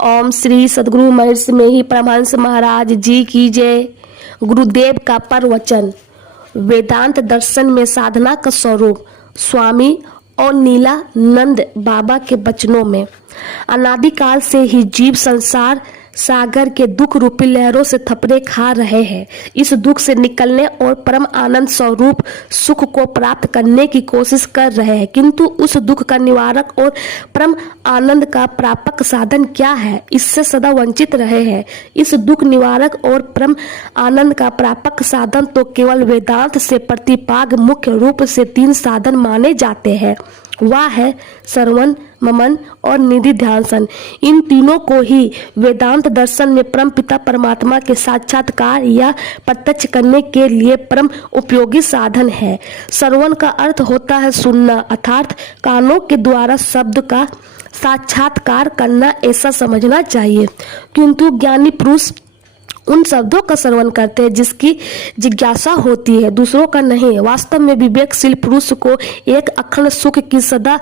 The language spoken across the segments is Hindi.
ओम श्री सद्गुरु महर्षि में ही परमहंस महाराज जी की जय। गुरुदेव का प्रवचन वेदांत दर्शन में साधना का स्वरूप स्वामी और नीलानंद बाबा के वचनों में अनादिकाल से ही जीव संसार सागर के दुख रूपी लहरों से थपड़े खा रहे हैं। इस दुख से निकलने और परम आनंद स्वरूप सुख को प्राप्त करने की कोशिश कर रहे हैं, किंतु उस दुख का निवारक और परम आनंद का प्रापक साधन क्या है, इससे सदा वंचित रहे हैं। इस दुख निवारक और परम आनंद का प्रापक साधन तो केवल वेदांत से प्रतिपाद्य मुख्य रूप से 3 साधन माने जाते हैं। वह है श्रवण, मनन और निधि ध्यान। इन तीनों को ही वेदांत दर्शन में परम पिता परमात्मा के साक्षात्कार या प्रत्यक्ष करने के लिए परम उपयोगी साधन है। श्रवण का अर्थ होता है सुनना, अर्थात कानों के द्वारा शब्द का साक्षात्कार करना, ऐसा समझना चाहिए। किंतु ज्ञानी पुरुष उन शब्दों का श्रवण करते हैं जिसकी जिज्ञासा होती है, दूसरों का नहीं। वास्तव में विवेकशील पुरुष को एक अखंड सुख की सदा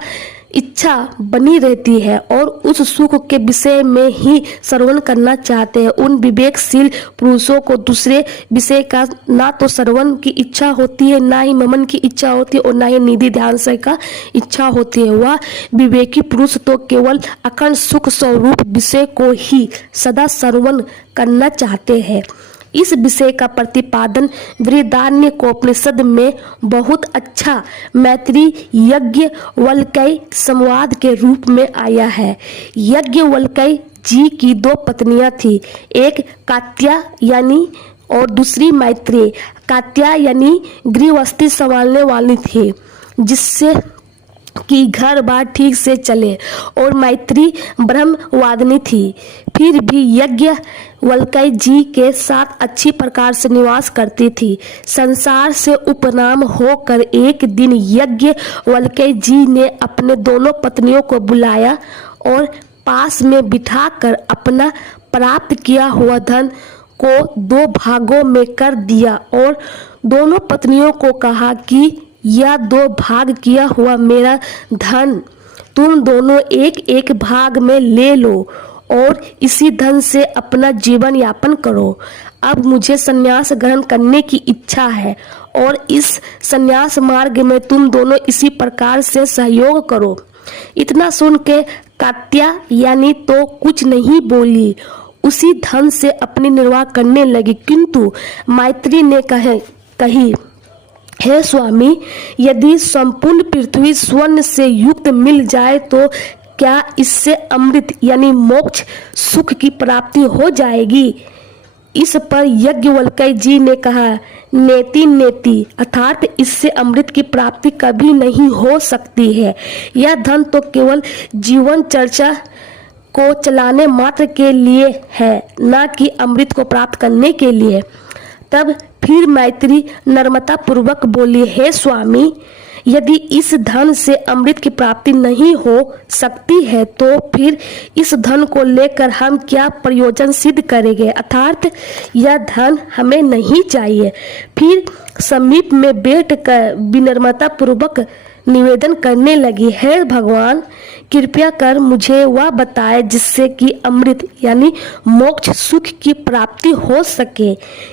इच्छा बनी रहती है और उस सुख के विषय में ही श्रवण करना चाहते हैं। उन विवेकशील पुरुषों को दूसरे विषय का ना तो श्रवण की इच्छा होती है, ना ही मनन की इच्छा होती है और ना ही निधि ध्यान से का इच्छा होती है। वह विवेकी पुरुष तो केवल अखंड सुख स्वरूप विषय को ही सदा श्रवण करना चाहते हैं। इस विषय का प्रतिपादन बृहदारण्यकोपनिषद में बहुत अच्छा मैत्री याज्ञवल्क्य संवाद के रूप में आया है। याज्ञवल्क्य जी की 2 पत्नियां थी, एक कात्यायनी और दूसरी मैत्री। कात्यायनी गृहस्थी संभालने वाली थी जिससे कि घर बार ठीक से चले, और मैत्री ब्रह्मवादिनी थी। फिर भी याज्ञवल्क्य जी के साथ अच्छी प्रकार से निवास करती थी। संसार से उपनाम होकर एक दिन याज्ञवल्क्य जी ने अपने दोनों पत्नियों को बुलाया और पास में बिठाकर अपना प्राप्त किया हुआ धन को 2 भागों में कर दिया और दोनों पत्नियों को कहा कि यह 2 भाग किया हुआ मेरा धन तुम दोनों एक एक भाग में ले लो और इसी धन से अपना जीवन यापन करो। अब मुझे संन्यास ग्रहण करने की इच्छा है और इस संन्यास मार्ग में तुम दोनों इसी प्रकार से सहयोग करो। इतना सुन के कात्यायनी तो कुछ नहीं बोली, उसी धन से अपनी निर्वाह करने लगी। किंतु मैत्री ने कही, हे स्वामी, यदि संपूर्ण पृथ्वी स्वर्ण से युक्त मिल जाए तो क्या इससे अमृत यानी मोक्ष सुख की प्राप्ति हो जाएगी? इस पर याज्ञवल्क्य जी ने कहा, नेति नेति, अर्थात इससे अमृत की प्राप्ति कभी नहीं हो सकती है। यह धन तो केवल जीवन चर्चा को चलाने मात्र के लिए है, न कि अमृत को प्राप्त करने के लिए। तब फिर मैत्री नम्रता पूर्वक बोली, हे स्वामी, यदि इस धन से अमृत की प्राप्ति नहीं हो सकती है तो फिर इस धन को लेकर हम क्या प्रयोजन सिद्ध करेंगे, अर्थात यह धन हमें नहीं चाहिए। फिर समीप में बैठकर विनम्रता पूर्वक निवेदन करने लगी, हे भगवान, कृपया कर मुझे वह बताए जिससे कि अमृत यानी मोक्ष सुख की प्राप्ति हो सके।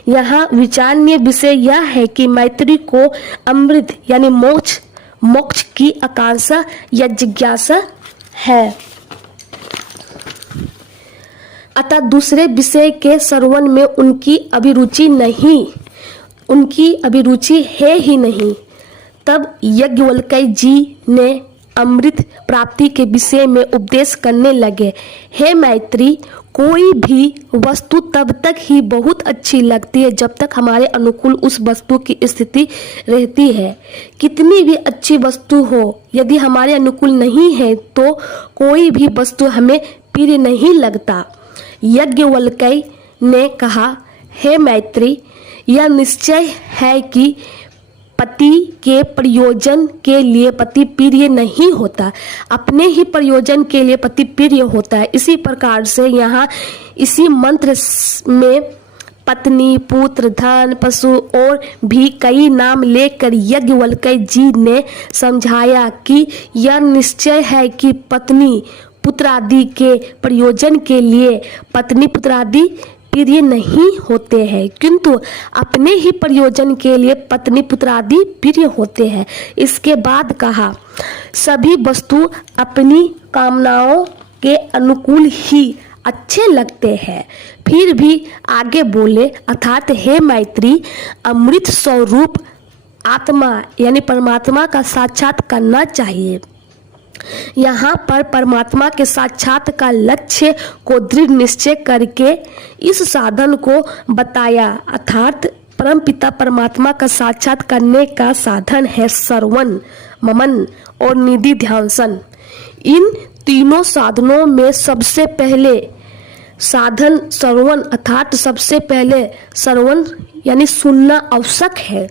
यहाँ विचारणीय विषय यह है कि मैत्री को अमृत यानी मोक्ष की आकांक्षा या जिज्ञासा है, अतः दूसरे विषय के श्रवण में उनकी अभिरुचि है ही नहीं। तब याज्ञवल्क्य जी ने अमृत प्राप्ति के विषय में उपदेश करने लगे, हे मैत्री, कोई भी वस्तु तब तक ही बहुत अच्छी लगती है जब तक हमारे अनुकूल उस वस्तु की स्थिति रहती है। कितनी भी अच्छी वस्तु हो, यदि हमारे अनुकूल नहीं है तो कोई भी वस्तु हमें प्रिय नहीं लगता। याज्ञवल्क्य ने कहा, हे मैत्री, यह निश्चय है कि पति के प्रयोजन के लिए पति प्रिय नहीं होता, अपने ही प्रयोजन के लिए पति प्रिय होता है। इसी प्रकार से यहाँ इसी मंत्र में पत्नी, पुत्र, धन, पशु और भी कई नाम लेकर याज्ञवल्क्य जी ने समझाया कि यह निश्चय है कि पत्नी पुत्र आदि के प्रयोजन के लिए पत्नी पुत्र आदि प्रिय नहीं होते हैं, किंतु अपने ही प्रयोजन के लिए पत्नी पुत्र आदि प्रिय होते हैं। इसके बाद कहा, सभी वस्तु अपनी कामनाओं के अनुकूल ही अच्छे लगते हैं। फिर भी आगे बोले, अर्थात हे मैत्री, अमृत स्वरूप आत्मा यानी परमात्मा का साक्षात करना चाहिए। यहाँ पर परमात्मा के साक्षात का लक्ष्य को दृढ़ निश्चय करके इस साधन को बताया, अर्थात परमपिता परमात्मा का साक्षात करने का साधन है श्रवण, मनन और निधि ध्यान। इन तीनों साधनों में सबसे पहले साधन श्रवण, अर्थात सबसे पहले श्रवण यानी सुनना आवश्यक है।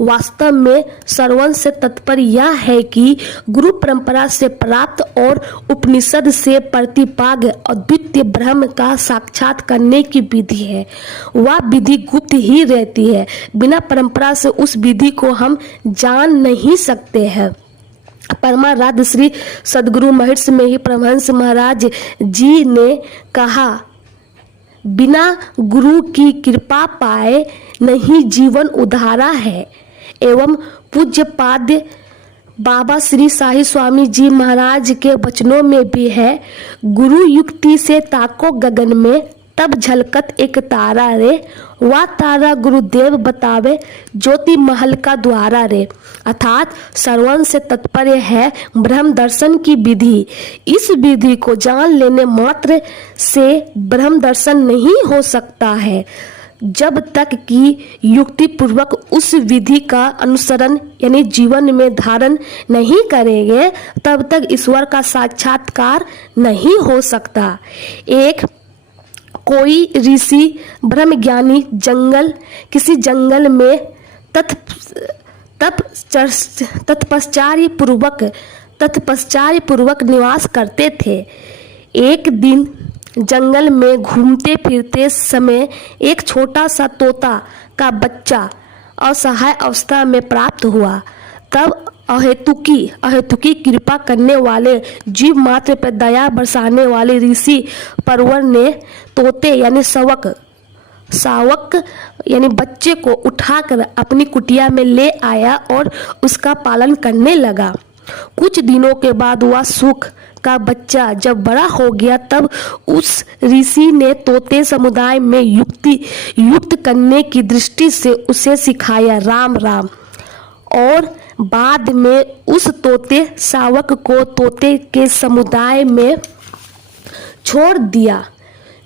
वास्तव में श्रवण से तात्पर्य यह है कि गुरु परंपरा से प्राप्त और उपनिषद से प्रतिपाद्य अद्वितीय ब्रह्म का साक्षात करने की विधि है। वह विधि गुप्त ही रहती है, बिना परंपरा से उस विधि को हम जान नहीं सकते हैं। परमाराध्य श्री सद्गुरु महर्षि में ही परमहंस महाराज जी ने कहा, बिना गुरु की कृपा पाए नहीं जीवन उधारा है। एवं पूज्य पाद्य बाबा श्री शाही स्वामी जी महाराज के वचनों में भी है, गुरु युक्ति से ताको गगन में, तब झलकत एक तारा रे, वह तारा गुरुदेव बतावे, ज्योति महल का द्वारा रे। अर्थात श्रवण से तात्पर्य है ब्रह्म दर्शन की विधि। इस विधि को जान लेने मात्र से ब्रह्म दर्शन नहीं हो सकता है। जब तक कि युक्ति पूर्वक उस विधि का अनुसरण यानी जीवन में धारण नहीं करेंगे, तब तक ईश्वर का साक्षात्कार नहीं हो सकता। एक कोई ऋषि ब्रह्मज्ञानी किसी जंगल में तपश्चर्य पूर्वक निवास करते थे। एक दिन जंगल में घूमते फिरते समय एक छोटा सा तोता का बच्चा असहाय अवस्था में प्राप्त हुआ। तब अहेतुकी कृपा करने वाले जीव मात्र पर दया बरसाने वाले ऋषि परवर ने तोते यानी शावक यानी बच्चे को उठाकर अपनी कुटिया में ले आया और उसका पालन करने लगा। कुछ दिनों के बाद वह सुख का बच्चा जब बड़ा हो गया, तब उस ऋषि ने तोते समुदाय में युक्त करने की दृष्टि से उसे सिखाया राम राम, और बाद में उस तोते शावक को तोते के समुदाय में छोड़ दिया,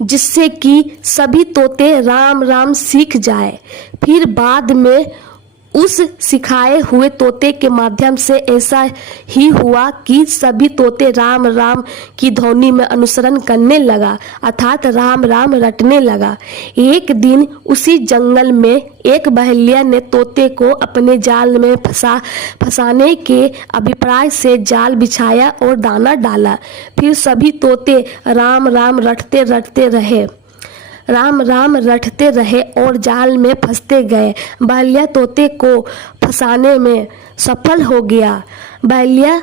जिससे कि सभी तोते राम राम सीख जाए। फिर बाद में उस सिखाए हुए तोते के माध्यम से ऐसा ही हुआ कि सभी तोते राम राम की ध्वनि में अनुसरण करने लगा, अर्थात राम राम रटने लगा। एक दिन उसी जंगल में एक बहेलिया ने तोते को अपने जाल में फंसाने के अभिप्राय से जाल बिछाया और दाना डाला। फिर सभी तोते राम राम रटते रहे और जाल में फंसते गए। बहेलिया तोते को फंसाने में सफल हो गया। बहेलिया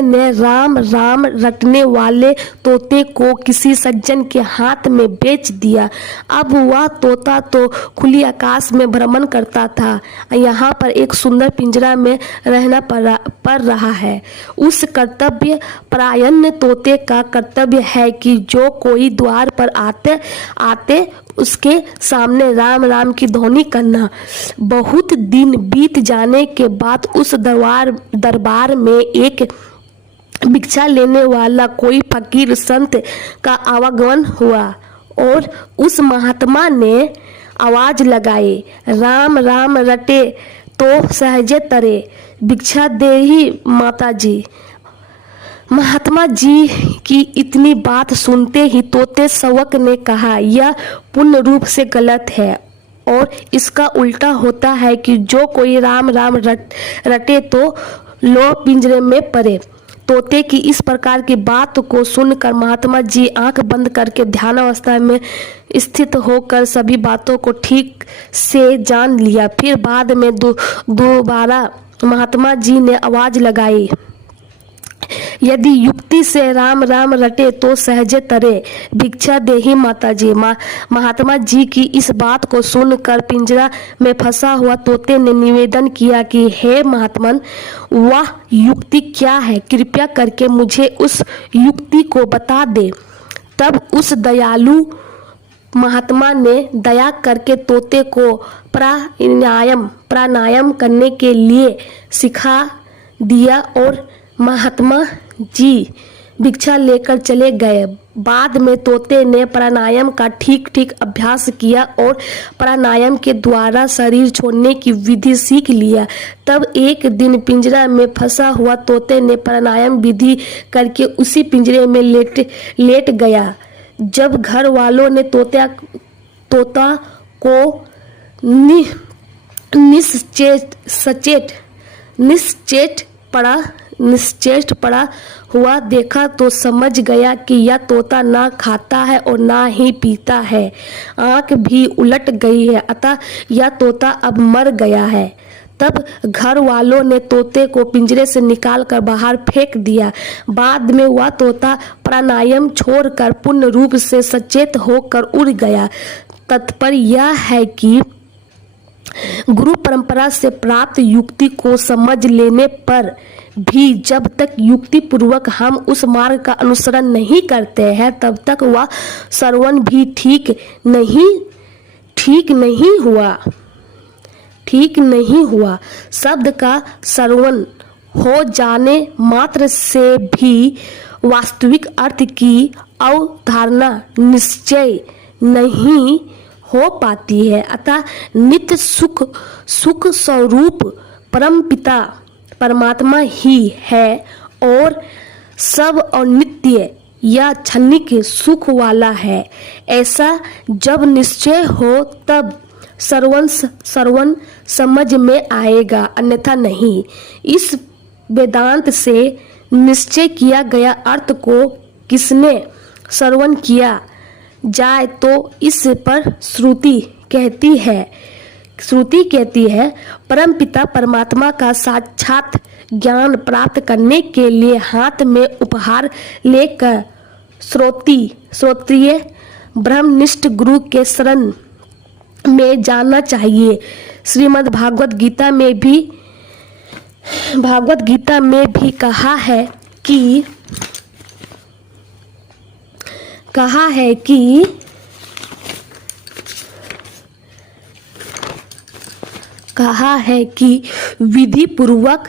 ने राम राम रटने वाले तोते को किसी सज्जन के हाथ में बेच दिया। अब वह तोता तो खुली आकाश में भ्रमण करता था, यहाँ पर एक सुंदर पिंजरा में रहना पड़ रहा है। उस कर्तव्य परायण तोते का कर्तव्य है कि जो कोई द्वार पर आते उसके सामने राम राम की ध्वनि करना। बहुत दिन बीत जाने के बाद उस दरबार में एक भिक्षा लेने वाला कोई फकीर संत का आवागमन हुआ और उस महात्मा ने आवाज लगाई, राम राम रटे तो सहजे तरे, भिक्षा दे ही माता जी। महात्मा जी की इतनी बात सुनते ही तोते शावक ने कहा, यह पूर्ण रूप से गलत है और इसका उल्टा होता है कि जो कोई राम राम रटे तो लो पिंजरे में पड़े। तोते की इस प्रकार की बात को सुनकर महात्मा जी आंख बंद करके ध्यान अवस्था में स्थित होकर सभी बातों को ठीक से जान लिया। फिर बाद में दोबारा महात्मा जी ने आवाज लगाई, यदि युक्ति से राम राम रटे तो सहजे तरे, भिक्षा देही माता जी। महात्मा जी की इस बात को सुनकर पिंजरा में फंसा हुआ तोते ने निवेदन किया कि हे महात्मन, वह युक्ति क्या है, कृपया करके मुझे उस युक्ति को बता दे। तब उस दयालु महात्मा ने दया करके तोते को प्राणायाम करने के लिए सिखा दिया और महात्मा जी भिक्षा लेकर चले गए। बाद में तोते ने प्राणायाम का ठीक ठीक अभ्यास किया और प्राणायाम के द्वारा शरीर छोड़ने की विधि सीख लिया। तब एक दिन पिंजरा में फंसा हुआ तोते ने प्राणायाम विधि करके उसी पिंजरे में लेट गया। जब घर वालों ने तोता को निश्चेष्ट पड़ा हुआ देखा तो समझ गया कि यह तोता ना खाता है और ना ही पीता है, आंख भी उलट गई है, अतः यह तोता अब मर गया है। तब घर वालों ने तोते को पिंजरे से निकालकर बाहर फेंक दिया। बाद में वह तोता प्राणायाम छोड़कर पूर्ण रूप से सचेत होकर उड़ गया। तात्पर्य यह है कि गुरु परंपरा से प्राप्त युक्ति को समझ लेने पर भी जब तक युक्ति पूर्वक हम उस मार्ग का अनुसरण नहीं करते हैं तब तक वह श्रवण भी ठीक नहीं हुआ। शब्द का श्रवण हो जाने मात्र से भी वास्तविक अर्थ की अवधारणा निश्चय नहीं हो पाती है। अतः नित्य सुख स्वरूप परमपिता परमात्मा ही है और सब अनित्य या क्षणिक सुख वाला है। ऐसा जब निश्चय हो तब श्रवण समझ में आएगा, अन्यथा नहीं। इस वेदांत से निश्चय किया गया अर्थ को किसने श्रवण किया जाए तो इस पर श्रुति कहती है परमपिता परमात्मा का साक्षात ज्ञान प्राप्त करने के लिए हाथ में उपहार लेकर श्रोत्रिय ब्रह्मनिष्ठ गुरु के शरण में जाना चाहिए। श्रीमद् भागवत गीता में भी कहा है कि विधि पूर्वक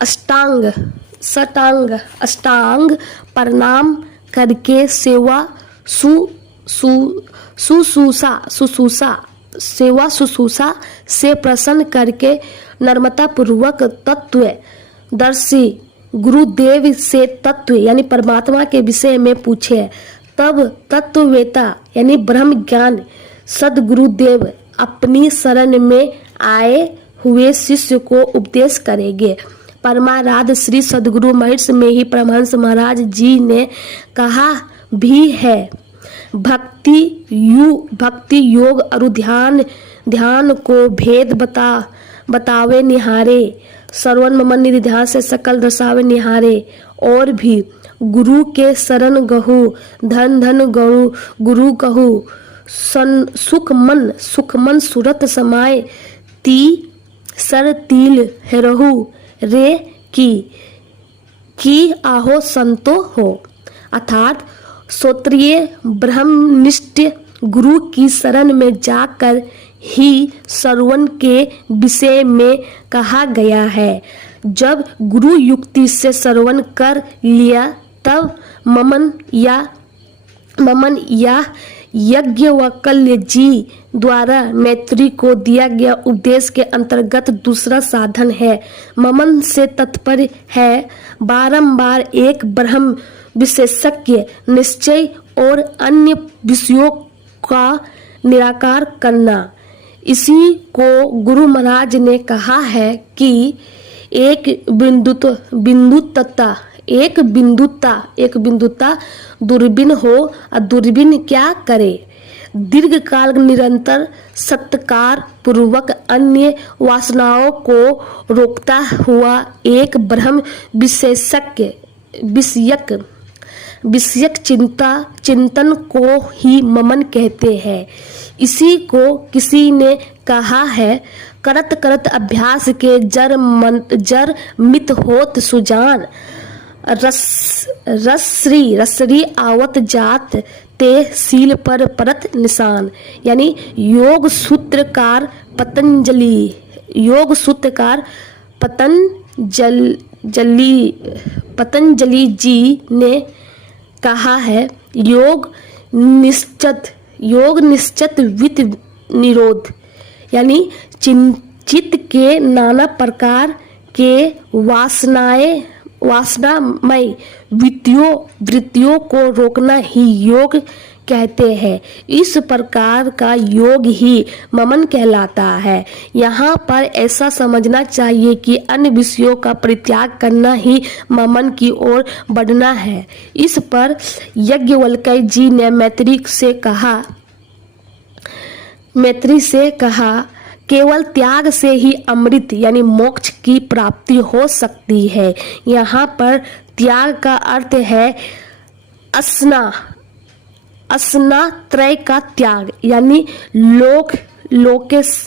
अष्टांग प्रणाम करके सेवा शुश्रूषा से प्रसन्न करके नम्रता पूर्वक तत्वदर्शी गुरुदेव से तत्व यानी परमात्मा के विषय में पूछे। तब तत्ववेता यानी ब्रह्म ज्ञान सदगुरुदेव अपनी शरण में आए हुए शिष्य को उपदेश करेंगे। परमाराध्य श्री सद्गुरु महर्षि में ही परमहंस महाराज जी ने कहा भी है, भक्ति योग और ध्यान को भेद बतावे निहारे, श्रवण मनन निधि ध्यान से सकल दर्शावे निहारे। और भी गुरु के शरण गहु धन गुरु कहू, सुख मन सूरत समाये, ती सर तिल हेरहु रे की आहो संतो हो। अर्थात श्रोत्रिय ब्रह्मनिष्ठ गुरु की शरण में जाकर ही श्रवण के विषय में कहा गया है। जब गुरु युक्ति से श्रवण कर लिया तब ममन या यज्ञवल्क्य जी द्वारा मैत्री को दिया गया उपदेश के अंतर्गत दूसरा साधन है। ममन से तात्पर्य है बारंबार एक ब्रह्म विशेषज्ञ निश्चय और अन्य विषयों का निराकार करना। इसी को गुरु महाराज ने कहा है कि एक बिंदुता दूरबीन हो और दूरबीन क्या करे। दीर्घकाल निरंतर सत्कार पूर्वक अन्य वासनाओं को रोकता हुआ एक ब्रह्म विषयक चिंतन को ही ममन कहते हैं। इसी को किसी ने कहा है, करत करत अभ्यास के जर मित होत सुजान, रसरी आवत जात ते सील पर परत निशान। यानी योग सूत्रकार पतंजलि जी ने कहा है, योग निश्चित वित निरोध। यानी चित्त के नाना प्रकार के वासनामय वृत्तियों को रोकना ही योग कहते हैं। इस प्रकार का योग ही ममन कहलाता है। यहाँ पर ऐसा समझना चाहिए कि अन्य विषयों का परित्याग करना ही ममन की ओर बढ़ना है। इस पर याज्ञवल्क्य जी ने मैत्री से कहा, केवल त्याग से ही अमृत यानी मोक्ष की प्राप्ति हो सकती है। यहाँ पर त्याग का अर्थ है असनात्रय का त्याग, यानी लोकेशना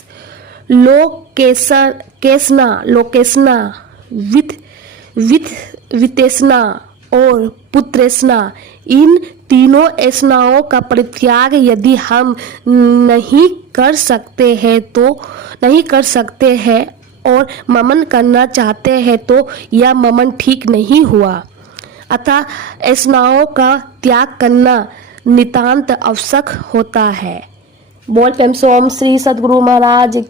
वितेशना और पुत्रेशना, इन तीनों ऐसनाओं का परित्याग यदि हम नहीं कर सकते हैं और ममन करना चाहते हैं तो यह ममन ठीक नहीं हुआ। अतः ऐसनाओं का त्याग करना नितांत आवश्यक होता है। बोल प्रेम से ओम श्री सद्गुरु महाराज।